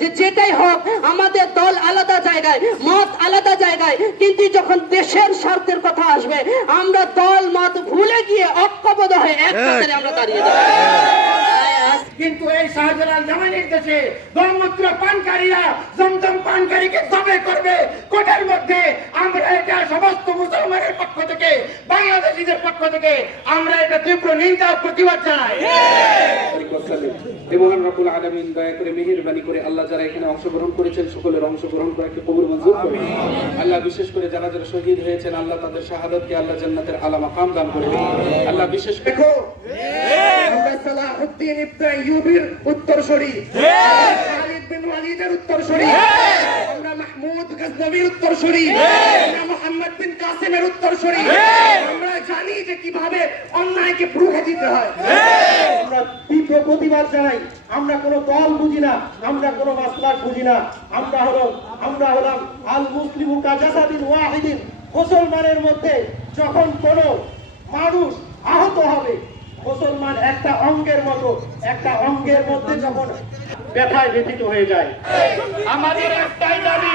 যে যেটাই হোক আমাদের দল আলাদা জায়গায় মত আলাদা জায়গায় কিন্তু যখন দেশের স্বার্থের কথা আসবে আমরা দল মত ভুলে গিয়ে ঐক্যবদ্ধ হয়ে এক কাতারে আমরা দাঁড়িয়ে যাব। কিন্তু এই শাহজালাল জামানির দেশে গণমূত্র পানকারীরা জমজম পানকারীকে জবে করবে। কোটার মধ্যে আমরা এটা সমস্ত মুসলমানের পক্ষ থেকে বাংলাদেশিদের পক্ষ থেকে আমরা এটা তীব্র নিন্দা ও প্রতিবাদ জানাই। এ রব্বুল আলামিন দয়া করে মেহেরবানি করে আল্লাহ যারা এখানে অংশগ্রহণ করেছেন সকলের অংশগ্রহণ করাকে কবুল মঞ্জুর করুন। আল্লাহ বিশেষ করে যারা যারা শহীদ হয়েছেন আল্লাহ তাদের শাহাদাতকে আল্লাহ জান্নাতের আলা মাকাম দান করবে আল্লাহ বিশেষ দেখো সালাহুদ্দিন ইবনে আইয়ুবের উত্তরসূরি। খালিদ বিন ওয়ালিদের উত্তরসূরি। আমরা মাহমুদ গজনবীর উত্তরসূরি। আমরা মোহাম্মদ বিন কাসিমের উত্তরসূরি। আমরা জানি যে কীভাবে অন্যায়কে রুখে দিতে হয়। আমরা তীব্র প্রতিবাদ জানাই। আমরা কোনো দল বুঝি না আমরা কোনো মাসলাক বুঝি না। আমরা হলো আমরা হলাম আল মুসলিম কাজাসাদিন ওয়াহিদিন। মুসলমানের মধ্যে যখন কোনো মানুষ আহত হবে মুসলমান একটা অঙ্গের মতো একটা অঙ্গের মধ্যে যখন ব্যথায় ব্যথিত হয়ে যায়। আমাদের একটাই দাবি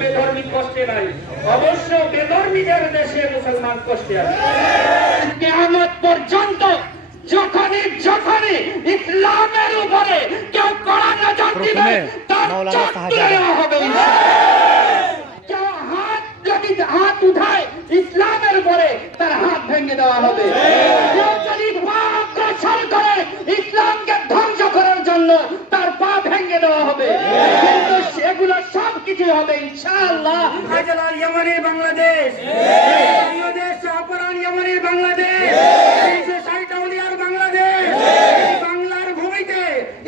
বেধর্মী কষ্টে নাই। অবশ্য বেধর্মীদের দেশে মুসলমান কষ্টে আছে। কেয়ামত পর্যন্ত যখনই যখনই ইসলামের উপরে কেউ কড়া নজর দিবে তার চোখ তুলে হবে। কেউ হাত যদি হাত উঠায় ইসলামের উপরে তার হাত ভেঙে দেওয়া হবে। কেউ যদি পা অগ্রসর করে কিছু হবে ইনশাআল্লাহ। হাজার ইয়ামানের বাংলাদেশ। বাংলাদেশ। বাংলাদেশ তিনশো ষাট আউলিয়ার বাংলাদেশ। এই বাংলার ভূমিতে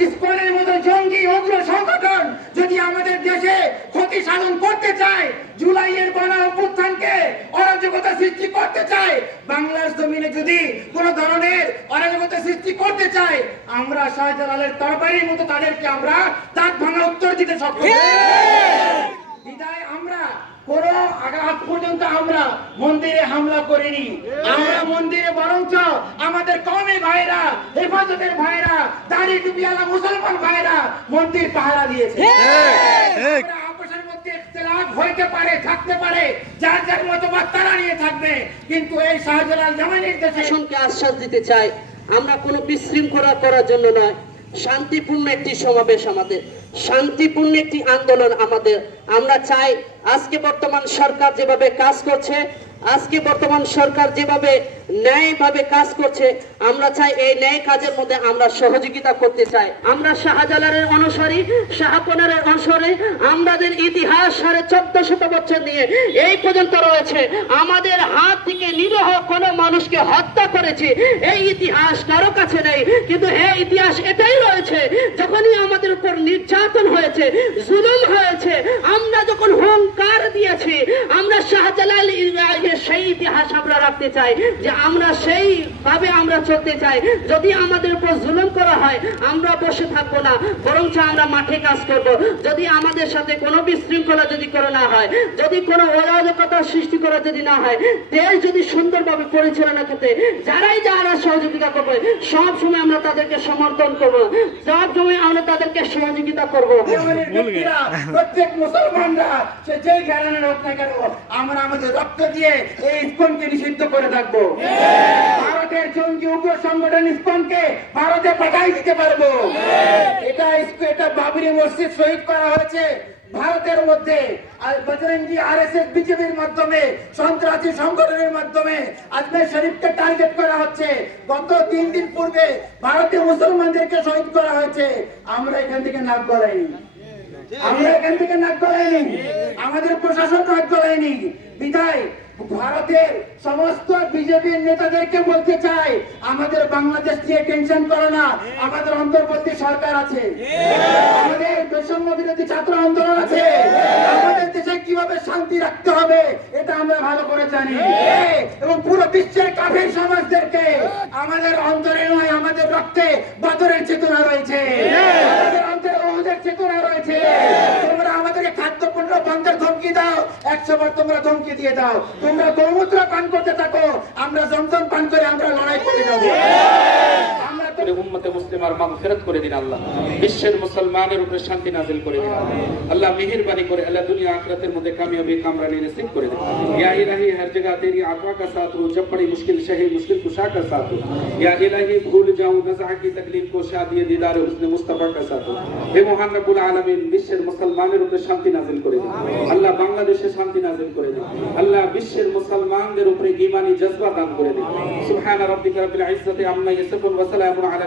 ইস্কনের মতো জঙ্গি উগ্র সংগঠন যদি আমাদের দেশে ক্ষতি সাধন করতে চায় জুলাইয়ের গণ অভ্যুত্থানকে অরাজকতা সৃষ্টি করতে চায় বাংলার জমিনে যদি কোন ধরনের অরাজকতা সৃষ্টি করতে চায় আমরা শাহজালালের তরবারির মতো তাদেরকে আমরা দাঁত ভাঙা উত্তর দিতে সক্ষম বিদায় আমরা কোন আঘাত পর্যন্ত আমরা মন্দিরে হামলা করিনি। আমরা মন্দিরে বরঞ্চ আমাদের কমে ভাইরা হেফাজতের ভাইরা দাড়ি টুপিওয়ালা মুসলমান ভাইরা মন্দির পাহারা দিয়েছে। আমরা আপোষের মধ্যে ইখতিলাফ হইতে পারে থাকতে পারে যার যার মতবাদ তারা নিয়ে থাকবে। কিন্তু এই শাহজালাল জামানির দেশে আশ্বাস দিতে চাই আমরা কোনো বিশৃঙ্খলা করার জন্য নয়। শান্তিপূর্ণ একটি সমাবেশ আমাদের, শান্তিপূর্ণ একটি আন্দোলন আমাদের। আমরা চাই আজকে বর্তমান সরকার যেভাবে কাজ করছে আজকে বর্তমান সরকার যেভাবে ন্যায়ভাবে কাজ করছে, আমরা চাই এই ন্যায় কাজের মধ্যে আমরা সহযোগিতা করতে চাই। আমরা শাহজালালের অনুসারী, শাহপনারের অনুসারী, আমাদের ইতিহাস সাড়ে চোদ্দ শত বছর নিয়ে এই পর্যন্ত রয়েছে। আমাদের হাত থেকে নিরহ কোন মানুষকে হত্যা করেছে, এই ইতিহাস কারও কাছে নেই। কিন্তু এই ইতিহাস এটাই রয়েছে যখনই আমাদের উপর নির্যাতন হয়েছে, জুলুম হয়েছে, আমরা যখন হংকার দিয়েছি, আমরা শাহজালাল সেই ইতিহাস আমরা রাখতে চাই যে আমরা সেই ভাবে আমরা চলতে চাই? যদি আমাদের উপর জুলুম করা হয় আমরা বসে থাকব না বরঞ্চ আমরা মাঠে কাজ করব। যদি আমাদের সাথে কোনো বিশৃঙ্খলা যদি করে না হয় যদি কোনো অরাজকতা সৃষ্টি করা যদি না হয় দেশ যদি সুন্দরভাবে পরিচালনা করতে যারাই যারা সহযোগিতা করবে সব সময় আমরা তাদেরকে সমর্থন করব। সব সময় আমরা তাদেরকে সহযোগিতা করব। প্রত্যেক মুসলমানরা সে যেই ঘরানার হোক না কেন আমরা আমাদের রক্ত দিয়ে এই ইস্কনকে নিষিদ্ধ করে থাকব। ভারতের জঙ্গি উগ্র সংগঠন ইস্কনকে ভারতে পাঠাই দিতে পারব। এটা এটা বাবরি মসজিদ শহীদ করা হয়েছে ভারতের মধ্যে। বজরঙ্গি আর এস এস বিজেপির মাধ্যমে, সন্ত্রাসী সংগঠনের মাধ্যমে আজমের শরীফকে টার্গেট করা হচ্ছে। গত তিন দিন পূর্বে ভারতীয় মুসলমানদেরকে শহীদ করা হয়েছে। আমরা এখান থেকে নাক গলাইনি। আমরা এখান থেকে নাক গলাইনি। আমাদের প্রশাসন নাক গলাইনি বিদায় ভারতের সমস্ত বিজেপির নেতাদেরকে বলতে চাই, আমাদের বাংলাদেশ নিয়ে টেনশন করো না, আমাদের অন্তর্বর্তী সরকার আছে। আমাদের বৈষম্য বিরোধী ছাত্র আন্দোলন আছে। আমাদের দেশে কীভাবে শান্তি রাখতে হবে, এটা আমরা ভালো করে জানি। এবং পুরো বিশ্বের কাফের সমাজদেরকে আমাদের অন্তরে নয়, আমাদের রক্তে বাদরের চেতনা রয়েছে আমাদের অন্তরে ওদের চেতনা রয়েছে তোমরা আমাদেরকে খাদ্যপণ্য বন্ধের ধমকি দাও একশো তোমরা ধমকি দিয়ে দাও। তোমরা গৌমূত্র পান করতে থাকো। আমরা জমজম পান করে আমরা লড়াই করে যাব উম্মতে মুসলিমার মাগফিরাত করে দিন আল্লাহ বিশ্বের মুসলমানের উপরে শান্তি নাজিল করে দিন আল্লাহ মেহেরবানি করে আল্লাহ দুনিয়া আখিরাতের মধ্যে কামিয়াবি কামরানি নসিব করে দিন या इलाही हर जगह तेरी आत्मा का साथ हो जब बड़ी मुश्किल शहे मुश्किल कुशा का साथ हो या इलाही भूल जाऊं नजा की तकलीफ को शादी दीदार हुस्न मुस्तफा का साथ हो হে মহান রব্বুল আলামিন বিশ্বের মুসলমানের উপরে শান্তি নাজিল করে দিন আল্লাহ বাংলাদেশে শান্তি নাজিল করে দিন আল্লাহ বিশ্বের মুসলমানদের উপরে ঈমানি জজবা দান করে দিন সুবহান রাব্বিকা রাব্বিল ইজ্জাতি আম্মা ইয়াসিফুন ওয়া সালামুন আলাল